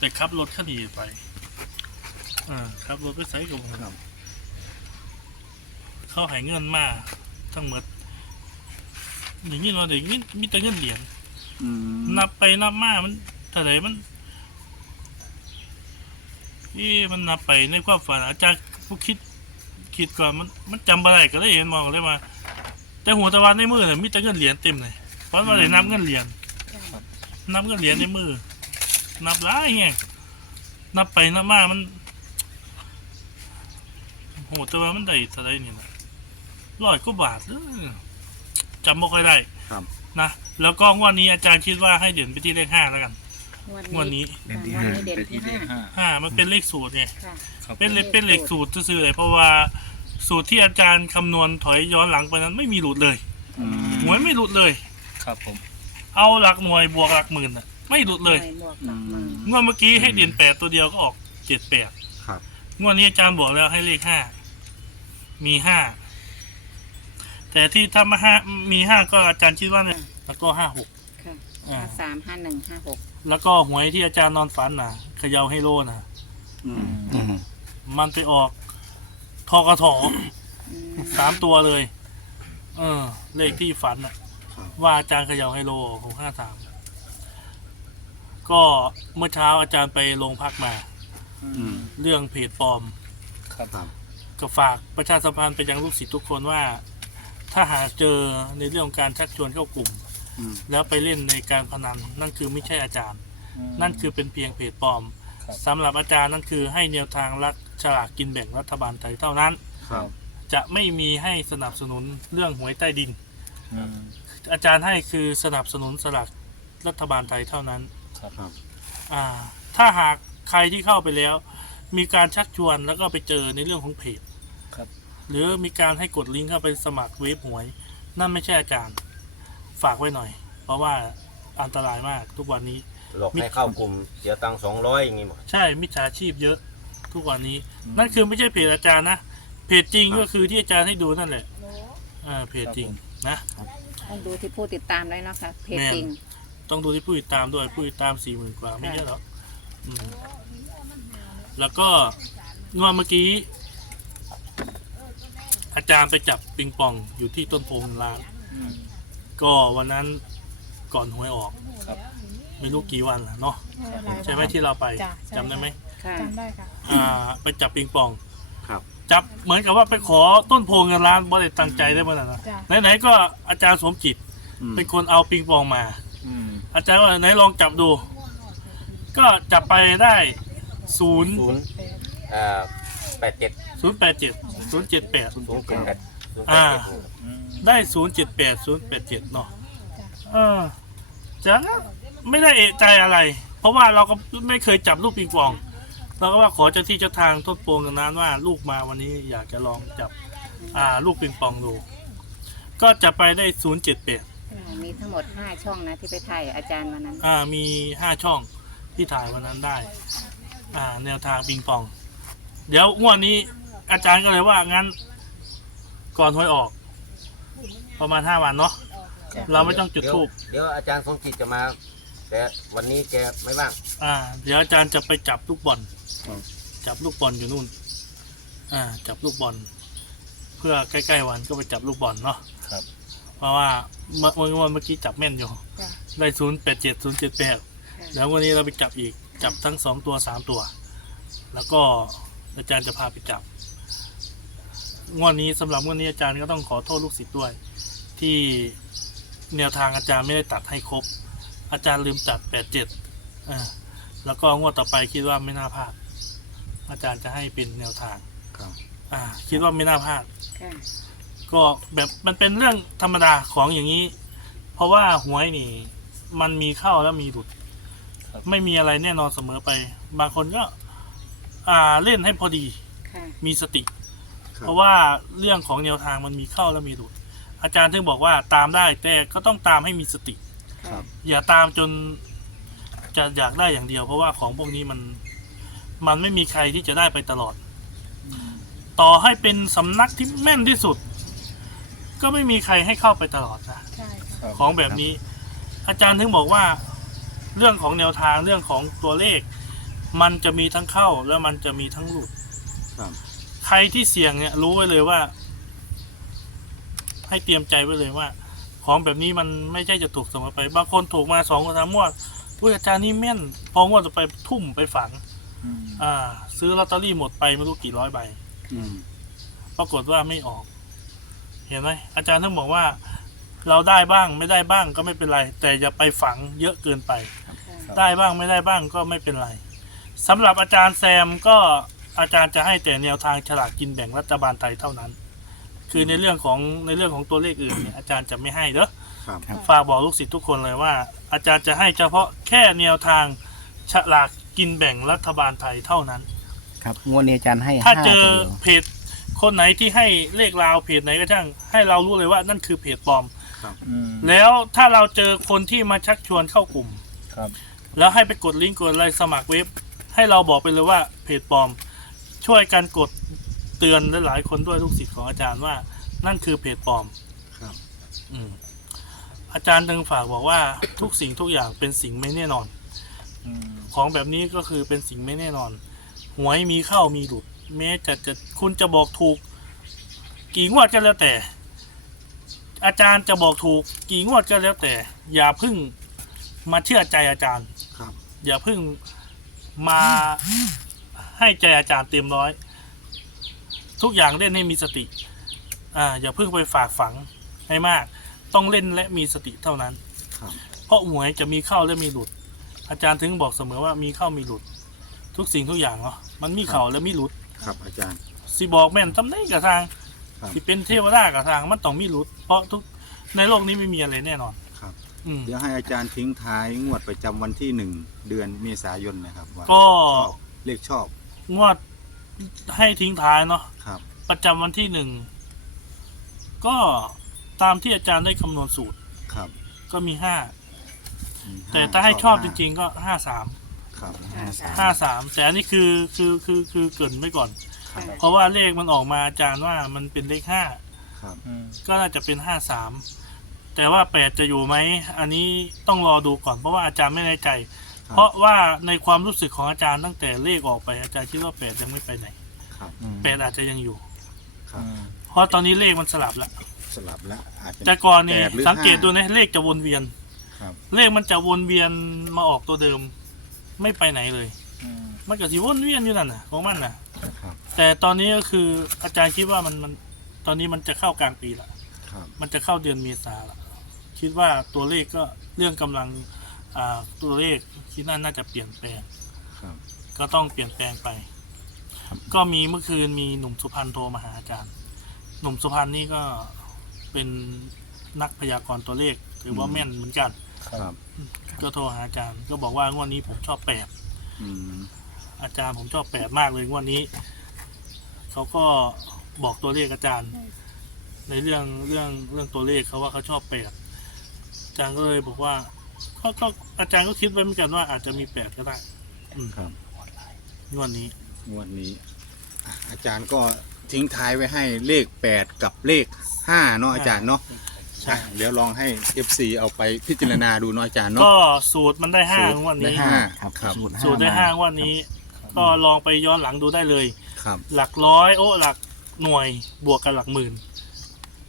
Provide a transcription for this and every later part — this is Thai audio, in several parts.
แต่ขับรถคดีไป อ่าขับรถไปใส่กับผมครับ เขาใหายเงินมาทั้งหมดอย่างนี้เนาะเด็กนี่มีแต่เงินเหรียญอืมนับไปนับมามันเท่าไหร่มันนี่มันนับไปในความฝันอาจารย์ผู้คิดคิดก่อนมันมันจำอะไรก็เลยเห็นมองเลยว่า แต่หัวตะวันในมือเนี่ยมีแต่เงินเหรียญเต็มเลยเพราะว่าได้นับเงินเหรียญนับเงินเหรียญในมือ นับหลายแฮงนับไปนับมามันโหแต่ว่ามันได้เท่าไหรนี่นะร้อยกว่าบาทเด้อจำไม่ค่อยได้ครับ นะแล้วก็งวดนี้อาจารย์คิดว่าให้เด่นไปที่เลขห้าแล้วกันงวดนี้เด่นที่วันห้านี้เด่นที่ห้าห้ามันเป็นเลขสูตรไงค่ะครับเป็นเลขเป็นเลขสูตรซื่อๆเลยเพราะว่าสูตรที่อาจารย์คำนวณถอยย้อนหลังไปนั้นไม่มีหลุดเลยอืมหวยไม่หลุดเลย ครับผม เอาหลักหน่วยบวกหลักหมื่นน่ะ ไม่หลุดเลยหน่วบวกหลักหมื่นงวดเมื่อกี้ให้เด่นแปดตัวเดียวก็ออกเจ็ดแปดครับ งวดนี้อาจารย์บอกแล้วให้เลขห้ามีห้าแต่ที่ถ้ามาห้ามีห้าก็อาจารย์คิดว่าเนี่ยแล้วก็ห้าหก ค่ะอ่า ห้าสามห้าหนึ่งห้าหกแล้วก็หวยที่อาจารย์นอนฝันน่ะเขยาให้โลน่ะอืมอืมมันไปออกทกทอืมสามตัวเลย เออ เลขที่ฝันน่ะครับ ว่าอาจารย์เขยาให้โลของห้าสาม ก็เมื่อเช้าอาจารย์ไปโรงพักมา อืมเรื่องเพจปลอม ครับครับ ก็ฝากประชาสัมพันธ์ไปยังลูกศิษย์ทุกคนว่า ถ้าหากเจอในเรื่องของการชักชวนเข้ากลุ่ม อืม แล้วไปเล่นในการพนันนั่นคือไม่ใช่อาจารย์นั่นคือเป็นเพียงเพจปลอมครับ สำหรับอาจารย์นั่นคือให้แนวทางรักฉลากกินแบ่งรัฐบาลไทยเท่านั้น ครับ จะไม่มีให้สนับสนุนเรื่องหวยใต้ดิน อืมอาจารย์ให้คือสนับสนุนสลากรัฐบาลไทยเท่านั้น ครับครับ อ่า ถ้าหากใครที่เข้าไปแล้ว มีการชักชวนแล้วก็ไปเจอในเรื่องของเพจครับ หรือมีการให้กดลิงก์เข้าไปสมัครเว็บหวย นั่นไม่ใช่อาจารย์ฝากไว้หน่อย เพราะว่าอันตรายมากทุกวันนี้ หลอกให้เข้ากลุ่มเสียตังค์สองร้อยอย่างงี้หมด ใช่มิจฉาชีพเยอะทุกวันนี้ นั่นคือไม่ใช่เพจอาจารย์นะเพจจริงก็คือที่อาจารย์ให้ดูนั่นแหละอ่าเพจจริงนะ ต้องดูที่ผู้ติดตามด้วยเนาะค่ะเพจจริง ต้องดูที่ผู้ติดตามด้วยผู้ติดตามสี่หมื่นกว่าไม่เยอะหรอกอืมแล้วก็งวดเมื่อกี้ อาจารย์ไปจับปิงปองอยู่ที่ต้นโพงร้านอืมก็วันนั้นก่อนหวยออก ครับ ไม่รู้กี่วันล่ะเนาะใช่ไหมที่เราไปจำได้ไหมค่ะ จำได้ค่ะ อ่า ไปจับปิงปอง ครับ จับเหมือนกับว่าไปขอต้นโพเงินล้านบ่ได้ตั้งใจได้บ่ล่ะนะจ้ะ ไหนๆก็อาจารย์สมจิต อืมเป็นคนเอาปิงปองมา อืมอาจารย์ว่าไหนลองจับดู ก็จับไปได้ศูนย์ศูนย์เอ่อแปดเจ็ดศูนย์แปดเจ็ดศูนย์เจ็ดแปด ศูนย์เจ็ดแปดศูนย์แปอ่าดเจ็ดอืมได้ศูนย์เจ็ดแปดศูนย์แปดเจ็ดเนาะเออจากนั้นไม่ได้เอะใจอะไร เพราะว่าเราก็ไม่เคยจับลูกปิงปอง เราก็ว่าขอเจ้าที่เจ้าทางทดโปรงกันนั้นว่า ลูกมาวันนี้อยากจะลองจับ อ่า ลูกปิงปองดู ก็จะไปได้ศูนย์เจ็ดแปด มีทั้งหมดห้าช่องนะที่ไปถ่ายอาจารย์วันนั้น อ่ามีห้าช่องที่ถ่ายวันนั้นได้ อ่า แนวทางปิงปอง เดี๋ยวงวดนี้ อาจารย์ก็เลยว่างั้น ก่อนหวยออก ประมาณห้าวันเนาะ เราไม่ต้องจุดเดี๋ยวทูบเดี๋ยวอาจารย์สมจิตจะมา แต่วันนี้แกไม่ว่าง อ่า เดี๋ยวอาจารย์จะไปจับลูกบอลครับ จับลูกบอลอยู่นู่น อ่า จับลูกบอล เพื่อใกล้ๆวันก็ไปจับลูกบอลเนาะครับ เพราะว่าเมื่อเมื่อวันเมื่อกี้จับแม่นอยู่ จ้ะ ได้ศูนย์แปดเจ็ดศูนย์เจ็ดแปดแล้ววันนี้เราไปจับอีกจับทั้งสองตัวสามตัว แล้วก็อาจารย์จะพาไปจับงวดนี้สำหรับงวดนี้อาจารย์ก็ต้องขอโทษลูกศิษย์ด้วย ที่แนวทางอาจารย์ไม่ได้ตัดให้ครบ อาจารย์ลืมตัดแปดเจ็ดแล้วก็งวดต่อไปคิดว่าไม่น่าพลาดอาจารย์จะให้เป็นแนวทางครับ อ่า คิดว่าไม่น่าพลาด ค่ะ ก็แบบมันเป็นเรื่องธรรมดาของอย่างนี้ เพราะว่าหวยนี่ มันมีเข้าแล้วมีหลุด ครับ ไม่มีอะไรแน่นอนเสมอไป บางคนก็ อ่าเล่นให้พอดี ค่ะ มีสติ ครับ เพราะว่าเรื่องของแนวทางมันมีเข้าแล้วมีหลุด อาจารย์ถึงบอกว่าตามได้แต่ก็ต้องตามให้มีสติ ครับ อย่าตามจนจะอยากได้อย่างเดียว เพราะว่าของพวกนี้มันมันไม่มีใครที่จะได้ไปตลอด ต่อให้เป็นสำนักที่แม่นที่สุด ก็ไม่มีใครให้เข้าไปตลอดนะใช่ค่ะครับของแบบนี้ อาจารย์ถึงบอกว่า เรื่องของแนวทางเรื่องของตัวเลข มันจะมีทั้งเข้าแล้วมันจะมีทั้งหลุดครับใครที่เสี่ยงเนี่ยรู้ไว้เลยว่า ให้เตรียมใจไว้เลยว่า ของแบบนี้มันไม่ใช่จะถูกเสมอไป บางคนถูกมาสองสามงวดผู้อาจารย์นี่แม่นพองวดต่อไปทุ่มไปฝัง อืมอ่า ซื้อลอตเตอรี่หมดไปไม่รู้กี่ร้อยใบ อืม ปรากฏว่าไม่ออก เห็นไหมอาจารย์ต้องบอกว่า เราได้บ้างไม่ได้บ้างก็ไม่เป็นไร แต่อย่าไปฝังเยอะเกินไปครับได้บ้างไม่ได้บ้างก็ไม่เป็นไรสำหรับอาจารย์แซมก็อาจารย์จะให้แต่แนวทางฉลากกินแบ่งรัฐบาลไทยเท่านั้น คือในเรื่องของในเรื่องของตัวเลขอื่นเนี่ยอาจารย์จะไม่ให้เด้อครับฝากบอกลูกศิษย์ทุกคนเลยว่า อาจารย์จะให้เฉพาะแค่แนวทางฉลากกินแบ่งรัฐบาลไทยเท่านั้น ครับงวดนี้อาจารย์ให้ถ้าห้าเจอตัวดียวเพจ คนไหนที่ให้เลขราวเพจไหนก็ช่าง ให้เรารู้เลยว่านั่นคือเพจปลอม อืมแล้วถ้าเราเจอคนที่มาชักชวนเข้ากลุ่ม ครับ แล้วให้ไปกดลิงก์กดอะไรสมัครเว็บ ให้เราบอกไปเลยว่าเพจปลอม ช่วยกันกดเตือนหลายๆคนด้วยลูกศิษย์ของอาจารย์ว่า นั่นคือเพจปลอมครับ อืมอาจารย์ตึงฝากบอกว่า ทุกสิ่งทุกอย่างเป็นสิ่งไม่แน่นอน อืมของแบบนี้ก็คือเป็นสิ่งไม่แน่นอน หวยมีเข้ามีหลุด แม้จะจะคุณจะบอกถูก กี่งวดก็แล้วแต่ อาจารย์จะบอกถูก กี่งวดก็แล้วแต่ อย่าเพึ่งมาเชื่อใจอาจารย์ ครับ อย่าเพึ่งมาให้ใจอาจารย์เต็มร้อย ทุกอย่างเล่นให้มีสติ อ่า อย่าเพึ่งไปฝากฝังให้มาก ต้องเล่นและมีสติเท่านั้น ครับ เพราะหวยจะมีเข้าและมีหลุด อาจารย์ถึงบอกเสมอว่ามีเข้ามีหลุด ทุกสิ่งทุกอย่างเนาะมันมีเข้าและมีหลุด ครับอาจารย์ สิบอกแม่นทำได้กับทางครับ สิเป็นเทวดากับทางมันต้องมีหลุด เพราะทุกในโลกนี้ไม่มีอะไรแน่นอน ครับ อืม เดี๋ยวให้อาจารย์ทิ้งท้ายงวดประจำวันที่หนึ่งเดือนเมษายนนะครับว่าก็ชอบเลขชอบงวดให้ทิ้งท้ายเนาะครับ ประจำวันที่หนึ่ง ก็ตามที่อาจารย์ได้คำนวณสูตรครับก็มีห้า อืมแต่ถ้าให้ชอบจห้าริงๆก็ห้าสาม ครับห้าสามห้าสามแต่อันนี้คือคือคือคือเกรินไว้ก่อนค่ะเพราะว่าเลขมันออกมาอาจารย์ว่ามันเป็นเลขห้าครับอืมก็น่าจะเป็นห้าสามแต่ว่าแปดจะอยู่ไหมอันนี้ต้องรอดูก่อนเพราะว่าอาจารย์ไม่แน่ใจครับเพราะว่าในความรู้สึกของอาจารย์ตั้งแต่เลขออกไปอาจารย์คิดว่าแปดยังไม่ไปไหนครับอืมแปดอาจจะยังอยู่ ครับอืมเพราะตอนนี้เลขมันสลับแล้วสลับแล้วอาจจะแต่ก่อนนี่แปดหรือสังเกตห้าดูนะเลขจะวนเวียน ครับเลขมันจะวนเวียนมาออกตัวเดิม ไม่ไปไหนเลย อืม มันก็สิวนเวียนอยู่นั่นน่ะของมันน่ะ ครับ แต่ตอนนี้ก็คืออาจารย์คิดว่ามันมันตอนนี้มันจะเข้ากลางปีละ ครับ มันจะเข้าเดือนเมษาละคิดว่าตัวเลขก็เรื่องกำลังอ่าตัวเลขคิดว่าน่าจะเปลี่ยนแปลง ครับ ก็ต้องเปลี่ยนแปลงไปก็มีเมื่อคืนมีหนุ่มสุพรรณโทรมาหาอาจารย์ หนุ่มสุพรรณนี่ก็เป็นนักพยากรณ์ตัวเลข ถือว่าแม่นเหมือนกัน ครับก็โทรหาอาจารย์ก็บอกว่างวดนี้ผมชอบแปดอืมอาจารย์ผมชอบแปดมากเลยงวดนี้เขาก็บอกตัวเลขอาจารย์ ในเรื่องเรื่องเรื่องตัวเลขเขาว่าเขาชอบแปดอาจารย์ก็เลยบอกว่าก็ก็อาจารย์ก็คิดไว้เหมือนกันว่าอาจจะมีแปดก็ได้อืมครับงวดนี้ งวดนี้อะอาจารย์ก็ทิ้งท้ายไว้ให้เลขแปดกับเลขห้าเนาะอาจารย์เนาะ ใช่ อะเดี๋ยวลองให้ FC เอาไปพิจารณาดูเนาะอาจารย์เนาะก็สูตรมันได้ห้าสูตรงวดได้นี้ ห้าครับครับสูตรห้าสูตรได้มาห้างวดนี้ ก็ลองไปย้อนหลังดูได้เลย ครับหลักร้อยโอ้หลักหน่วยบวกกับหลักหมื่น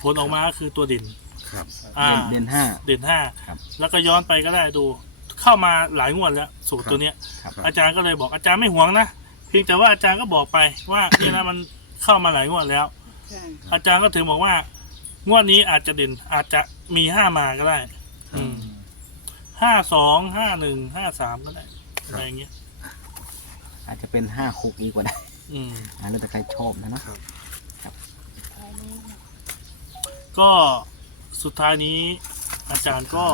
ผลออกมาก็คือตัวเด่น ครับ อ่า เดือนห้า เด่นห้าครับแล้วก็ย้อนไปก็ได้ดู เข้ามาหลายงวดแล้วสูตรตัวเนี้ยครับครับ อาจารย์ก็เลยบอกอาจารย์ไม่หวงนะเพียงแต่ว่าอาจารย์ก็บอกไปว่า นี่นะมันเข้ามาหลายงวดแล้วค่ะอาจารย์ก็ถึงบอกว่า งวดนี้อาจจะเด่นอาจจะมีห้ามาก็ได้อืมห้าสองห้าหนึ่งห้าสามก็ได้อะไรอย่างเงี้ย อาจจะเป็นห้าหกอีกกว่าได้อืม อ่าแล้วแต่ใครชอบนะเนาะก็สุดท้ายนี้อาจารย์ก็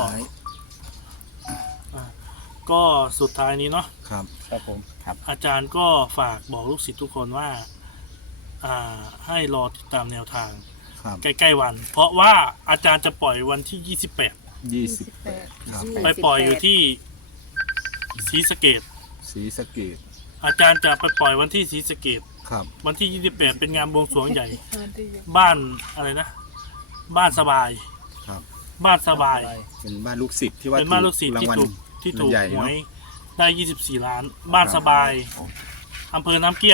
ก็สุดท้ายนี้เนาะครับ ครับผมอาจารย์ก็ฝากบอกลูกศิษย์ทุกคนว่า อ่าให้รอติดตามแนวทาง ครับใกล้ๆวัน เพราะว่าอาจารย์จะปล่อยวันที่28ยี่สิบแปดครับไปปล่อยอยู่ที่ศรีสะเกดสีสะเกดอาจารย์จะไปปล่อยวันที่ศรีสะเกดครับวันที่ 28 เป็นงานบวงสรวงใหญ่ บ้านอะไรนะ บ้านสบาย ครับ บ้านสบาย เป็นบ้านลูกศิษย์ที่ว่าเป็นบ้านลูกศิษย์รางที่วัลถูกที่ถูกใหญ่หเนวอะยได้ยี่สิบสี่ล้าน บ้านสบายอำเภอน้ำเกลี้ย